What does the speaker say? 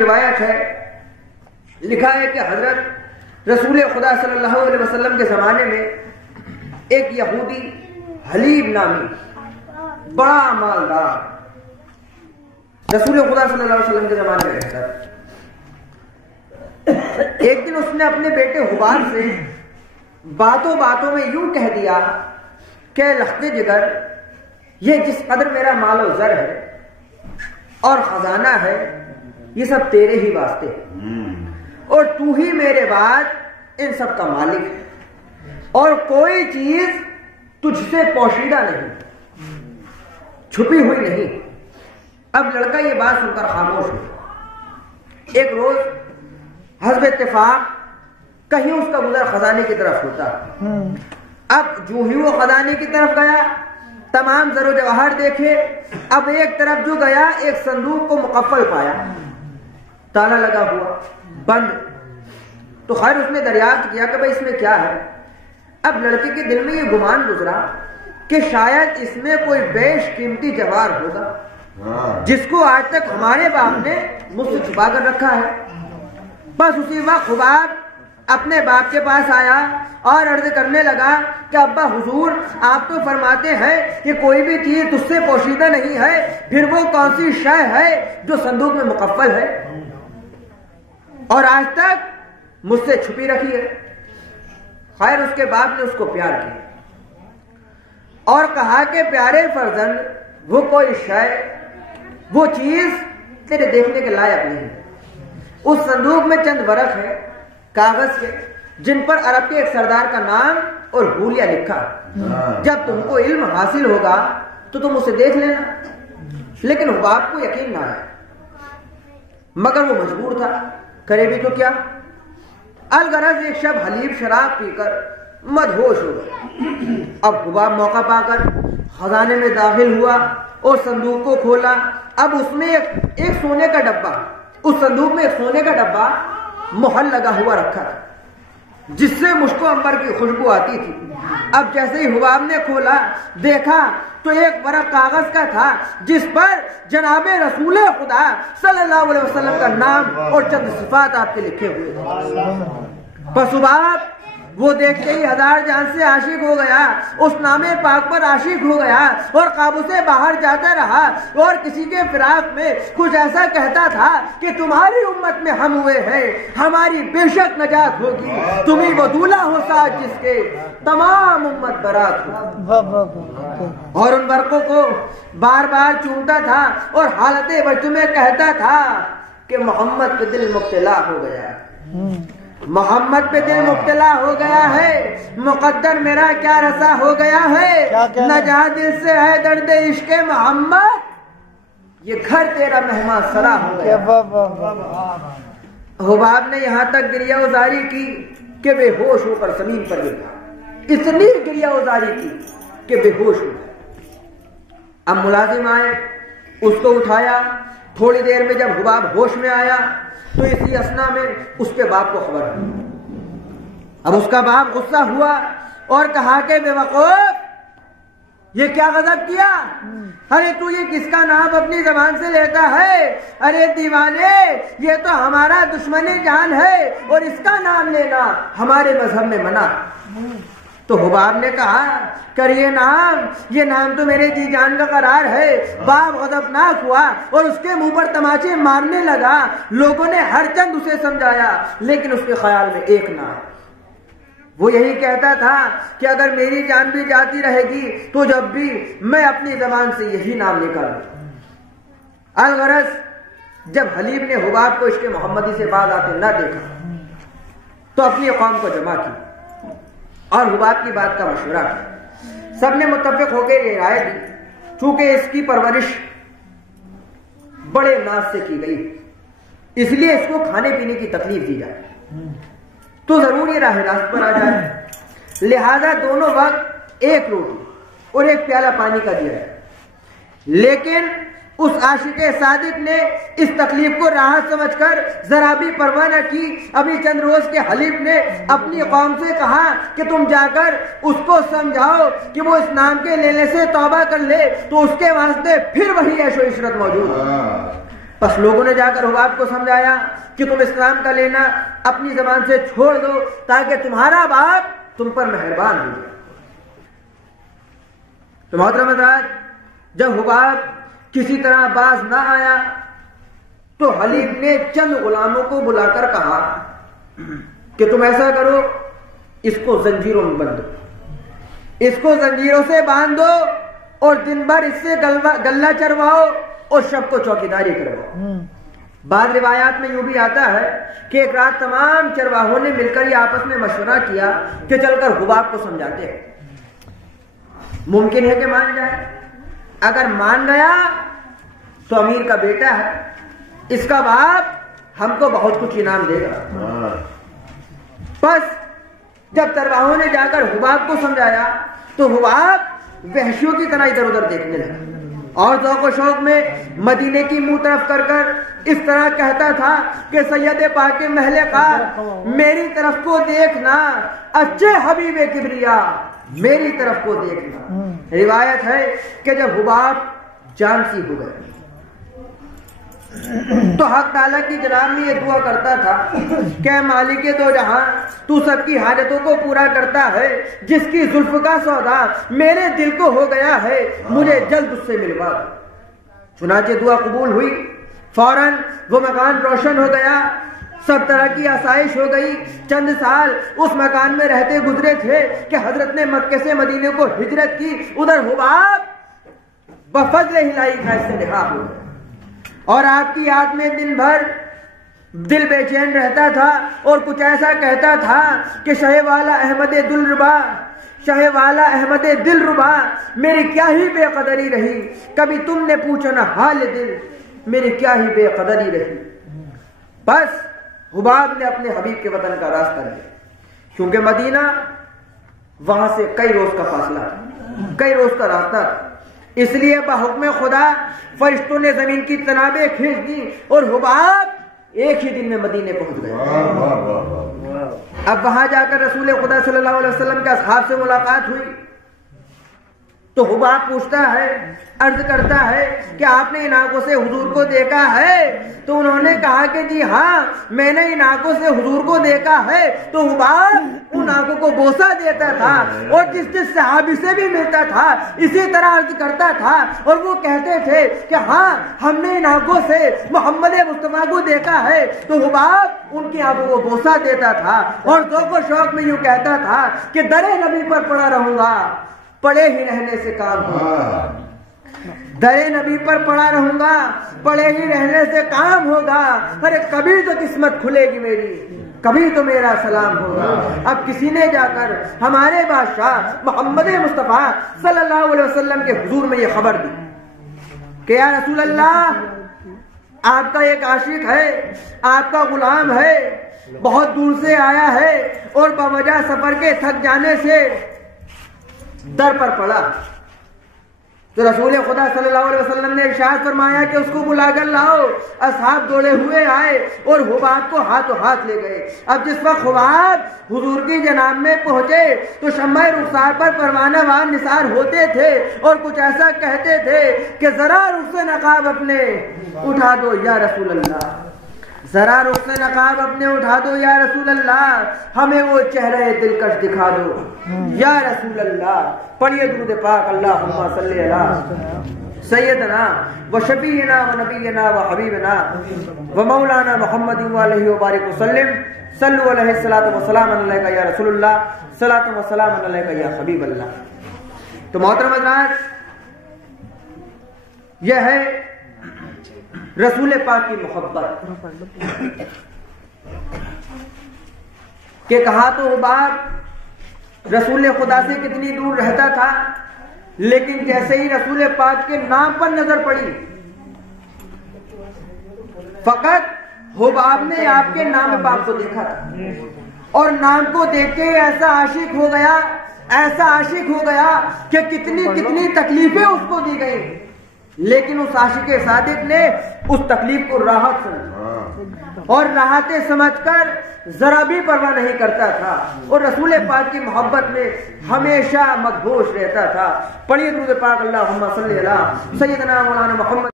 روایت ہے، لکھا ہے کہ حضرت رسول خدا صلی اللہ علیہ وسلم کے زمانے میں ایک یہودی حلیب نامی بڑا مالدار رسول خدا صلی اللہ علیہ وسلم کے زمانے میں رہتا تھا۔ ایک دن اس نے اپنے بیٹے حباب سے باتوں باتوں میں یوں کہہ دیا کہ لخت جگر، یہ جس قدر میرا مال و زر ہے اور خزانہ ہے یہ سب تیرے ہی واسطے ہے، اور تو ہی میرے بعد ان سب کا مالک ہے، اور کوئی چیز تجھ سے پوشیدہ نہیں، چھپی ہوئی نہیں۔ اب لڑکا یہ بات سن کر خاموش ہو۔ ایک روز حسب اتفاق کہیں اس کا گزر خزانے کی طرف ہوتا۔ اب جو ہی وہ خزانے کی طرف گیا، تمام زر و جواہر دیکھے، اب ایک طرف جو گیا ایک صندوق کو مقفل پایا، تالا لگا ہوا، بند۔ تو خیر اس نے دریافت کیا کہ بھائی اس میں کیا ہے۔ اب لڑکے کے دل میں یہ گمان گزرا کہ شاید اس میں کوئی بیش قیمتی جواہر ہوگا جس کو آج تک ہمارے باپ نے مجھ سے چھپا کر رکھا ہے۔ بس اسی وقت حباب اپنے باپ کے پاس آیا اور عرض کرنے لگا کہ ابا حضور، آپ تو فرماتے ہیں کہ کوئی بھی چیز تجھ سے پوشیدہ نہیں ہے، پھر وہ کون سی شے ہے جو صندوق میں مقفل ہے اور آج تک مجھ سے چھپی رکھی ہے؟ خیر اس کے باپ نے اس کو پیار کیا اور کہا کہ پیارے فرزند، وہ کوئی شے، وہ چیز تیرے دیکھنے کے لائق نہیں ہے۔ اس صندوق میں چند ورق ہے کاغذ کے جن پر عرب کے ایک سردار کا نام اور حولیہ لکھا۔ جب تم کو علم حاصل ہوگا تو تم اسے دیکھ لینا۔ لیکن حباب کو یقین نہ آیا، مگر وہ مجبور تھا، کرے بھی تو کیا۔ الغرض ایک شب حلیب شراب پی کر مدہوش ہو گیا۔ اب حباب موقع پا کر خزانے میں داخل ہوا اور صندوق کو کھولا۔ اب اس میں ایک سونے کا ڈبہ، اس صندوق میں ایک سونے کا ڈبہ مہر لگا ہوا رکھا تھا جس سے مشک و عنبر کی خوشبو آتی تھی۔ اب جیسے ہی حباب نے کھولا، دیکھا تو ایک ورق کاغذ کا تھا جس پر جناب رسول خدا صلی اللہ علیہ وسلم کا نام اور چند صفات آپ کے لکھے ہوئے تھے۔ بس حباب وہ دیکھتے ہی ہزار جان سے عاشق ہو گیا، اس نام پاک پر عاشق ہو گیا اور قابو سے باہر جاتا رہا اور کسی کے فراق میں کچھ ایسا کہتا تھا کہ تمہاری امت میں ہم ہوئے ہیں، ہماری بے شک نجات ہوگی، تمہیں وہ دولہا ہو ساتھ جس کے تمام امت برات ہو۔ اور ان برقوں کو بار بار چومتا تھا اور حالت وجد میں کہتا تھا کہ محمد پہ دل مبتلا ہو گیا ہے، محمد پہ دل مبتلا ہو گیا ہے، مقدر میرا کیا رسا ہو گیا ہے، نہ جہاں دل سے ہے درد عشق محمد، یہ گھر تیرا مہمان سرا ہو گیا۔ حباب نے یہاں تک گریہ ازاری کی کہ بے ہوش ہو کر زمین پر گرا، اتنی گریہ ازاری کی کہ بے ہوش ہو گیا۔ اب ملازم آئے، اس کو اٹھایا۔ تھوڑی دیر میں جب حباب ہوش میں آیا تو اسی اسنا میں اس کے باپ کو خبر ہوئی۔ اب اس کا باپ غصہ ہوا اور کہا کہ بے وقوف، یہ کیا غضب کیا؟ ارے تو یہ کس کا نام اپنی زبان سے لیتا ہے؟ ارے دیوانے، یہ تو ہمارا دشمن جان ہے اور اس کا نام لینا ہمارے مذہب میں منع۔ تو حباب نے کہا کر یہ نام تو میرے جی جان کا قرار ہے۔ باپ غضبناک ہوا اور اس کے منہ پر تماچے مارنے لگا۔ لوگوں نے ہر چند اسے سمجھایا لیکن اس کے خیال میں ایک نہ آیا۔ وہ یہی کہتا تھا کہ اگر میری جان بھی جاتی رہے گی تو جب بھی میں اپنی زبان سے یہی نام نکالوں۔ الغرض جب حلیب نے حباب کو عشق محمدی سے باز آتے نہ دیکھا تو اپنی قوم کو جمع کی اور حباب کی بات کا مشورہ کیا۔ سب نے متفق ہو کے یہ رائے دی چونکہ اس کی پرورش بڑے ناز سے کی گئی، اس لیے اس کو کھانے پینے کی تکلیف دی جائے تو ضرور یہ راہ راست پر آ جائے، لہذا دونوں وقت ایک روٹی اور ایک پیالہ پانی کا دیا ہے۔ لیکن اس عاشق صادق نے اس تکلیف کو راحت سمجھ کر ذرا بھی پرواہ نہ کی۔ ابھی چند روز کے حلیف نے اپنی قوم سے کہا کہ تم جا کر اس کو سمجھاؤ کہ وہ اس نام کے لینے سے توبہ کر لے تو اس کے واسطے پھر وہی عیش و عشرت موجود ہے۔ بس لوگوں نے جا کر حباب کو سمجھایا کہ تم اسلام کا لینا اپنی زبان سے چھوڑ دو تاکہ تمہارا باپ تم پر مہربان ہو جائے۔ تو محترم حضرات، جب حباب کسی طرح باز نہ آیا تو حلیف نے چند غلاموں کو بلا کر کہا کہ تم ایسا کرو، اس کو زنجیروں میں بندھو، اس کو زنجیروں سے باندھ دو اور دن بھر اس سے گلہ چرواؤ اور شب کو چوکیداری کرواؤ۔ بعض روایات میں یوں بھی آتا ہے کہ ایک رات تمام چرواہوں نے مل کر یہ آپس میں مشورہ کیا کہ چل کر حباب کو سمجھاتے ہیں، ممکن ہے کہ مان جائے، اگر مان گیا تو امیر کا بیٹا ہے، اس کا باپ ہم کو بہت کچھ انعام دے گا۔ بس جب چرواہوں نے جا کر حباب کو سمجھایا تو حباب وحشیوں کی طرح ادھر ادھر دیکھنے لگا اور ذوق و شوق میں مدینے کی منہ طرف کر کر اس طرح کہتا تھا کہ سید پاک محل خاک میری طرف کو دیکھنا، اچھے حبیب کبریا میری طرف کو دیکھنا۔ روایت ہے کہ جب حباب جان سی ہو گئے تو حق تعالیٰ کی جناب میں یہ دعا کرتا تھا کہ اے مالک دو جہاں، تو سب کی حاجتوں کو پورا کرتا ہے، جس کی زلف کا سودا میرے دل کو ہو گیا ہے مجھے جلد اس سے ملوا۔ چنانچہ دعا قبول ہوئی، فوراً وہ مکان روشن ہو گیا، سب طرح کی آسائش ہو گئی۔ چند سال اس مکان میں رہتے گزرے تھے کہ حضرت نے مکے سے مدینے کو ہجرت کی۔ ادھر حباب بفضل الہی کا اس سے رہا ہو گیا اور آپ کی یاد میں دن بھر دل بے چین رہتا تھا اور کچھ ایسا کہتا تھا کہ شہ والا احمد دلربا، شہ والا احمد دلربا میری کیا ہی بے قدری رہی، کبھی تم نے پوچھا نہ حال دل میری کیا ہی بے قدری رہی۔ بس حباب نے اپنے حبیب کے وطن کا راستہ لیا، کیونکہ مدینہ وہاں سے کئی روز کا فاصلہ تھا، کئی روز کا راستہ تھا، اس لیے بحکم خدا فرشتوں نے زمین کی تنابیں کھینچ دی اور حباب ایک ہی دن میں مدینے پہنچ گئے۔ اب وہاں جا کر رسول خدا صلی اللہ علیہ وسلم کے اصحاب سے ملاقات ہوئی تو حباب پوچھتا ہے، عرض کرتا ہے کہ آپ نے ان آنکھوں سے حضور کو دیکھا ہے؟ تو انہوں نے کہا کہ جی ہاں میں نے ان آنکھوں سے حضور کو دیکھا ہے۔ تو حباب ان آنکھوں کو بوسہ دیتا تھا اور جس جس صحابی سے بھی ملتا تھا اسی طرح عرض کرتا تھا اور وہ کہتے تھے کہ ہاں ہم نے ان آنکھوں سے محمد مصطفیٰ کو دیکھا ہے۔ تو حباب ان کی آنکھوں کو بوسہ دیتا تھا اور ذوق و شوق میں یوں کہتا تھا کہ در نبی پر پڑا رہوں گا، پڑے ہی رہنے سے کام ہوگا، در نبی پر پڑا رہوں گا، پڑے ہی رہنے سے کام ہوگا، ارے کبھی تو قسمت کھلے گی میری، کبھی تو میرا سلام ہوگا۔ اب کسی نے جا کر ہمارے بادشاہ محمد مصطفیٰ صلی اللہ علیہ وسلم کے حضور میں یہ خبر دی کہ یا رسول اللہ آپ کا ایک عاشق ہے، آپ کا غلام ہے، بہت دور سے آیا ہے اور بوجہ سفر کے تھک جانے سے در پر پڑا۔ تو رسول خدا صلی اللہ علیہ وسلم نے ارشاد فرمایا کہ اس کو بلا کر لاؤ۔ اصحاب دوڑے ہوئے آئے اور حباب کو ہاتھوں ہاتھ لے گئے۔ اب جس وقت حباب حضور کی جناب میں پہنچے تو شمع رخسار پر پروانہ وار نثار ہوتے تھے اور کچھ ایسا کہتے تھے کہ ذرا رخ سے نقاب اپنے اٹھا دو یا رسول اللہ، ذرا رخ سے نقاب اپنے اٹھا دو یا رسول اللہ، ہمیں وہ چہرہ دلکش دکھا دو یا رسول اللہ۔ پڑھیے درود پاک اللہم صلی علی سیدنا و شفیعنا و نبینا و حبیبنا و مولانا محمد علیہ وبارک وسلم، صلو علیہ الصلاۃ والسلام علیکہ یا رسول اللہ، صلاۃ والسلام علیکہ یا حبیب اللہ۔ تو محترم حضرات، یہ ہے رسول پاک کی محبت کہ کہا تو حباب رسول خدا سے کتنی دور رہتا تھا، لیکن جیسے ہی رسول پاک کے نام پر نظر پڑی فقط حباب نے آپ کے نام پاک کو دیکھا تھا اور نام کو دیکھ کے ایسا عاشق ہو گیا، ایسا عاشق ہو گیا کہ کتنی تکلیفیں اس کو دی گئی، لیکن اس عاشق صادق نے اس تکلیف کو راحت سمجھا اور راحتیں سمجھ کر ذرا بھی پرواہ نہیں کرتا تھا اور رسول پاک کی محبت میں ہمیشہ مدہوش رہتا تھا۔ پڑھیے درود پاک اللہم صلی علی سیدنا مولانا محمد